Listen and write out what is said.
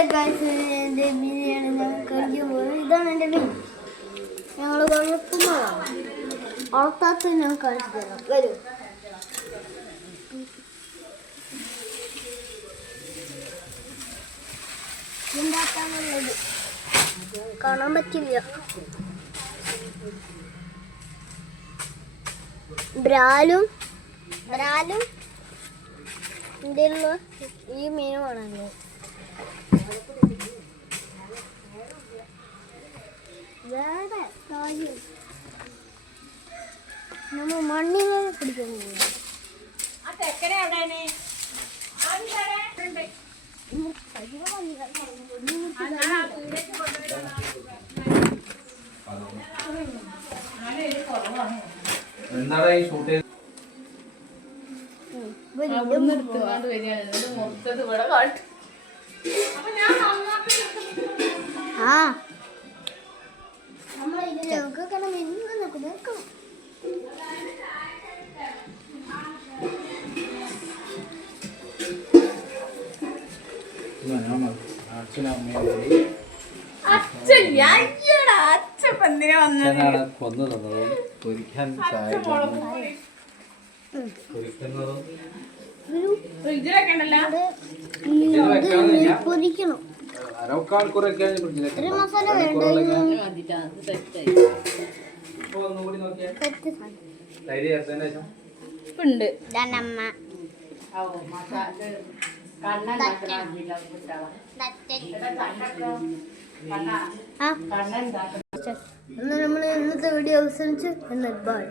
എൻ്റെ ബിരിയാണി ഞാൻ കഴിക്കാൻ പോകുന്നത്. ഇതാണ് എൻ്റെ മീൻ. ഞങ്ങൾ വളർത്തുന്നതാണ്. വളർത്താത്ത ഞാൻ കാണിച്ചു തരാം. വരൂ. ഉണ്ടാക്കാനുള്ളത് കാണാൻ പറ്റില്ല. ബ്രാലും ഇന്ത്യയിലുള്ള ഈ മീനുമാണല്ലോ. നമ്മൾ മണ്ണിൽ പിടിക്കാൻ പോകുന്നു. പൊരിക്കണം. മസാല നമ്മൾ ഇന്നത്തെ വീഡിയോ അവസാനിച്ച് എന്നാൽ ബൈ.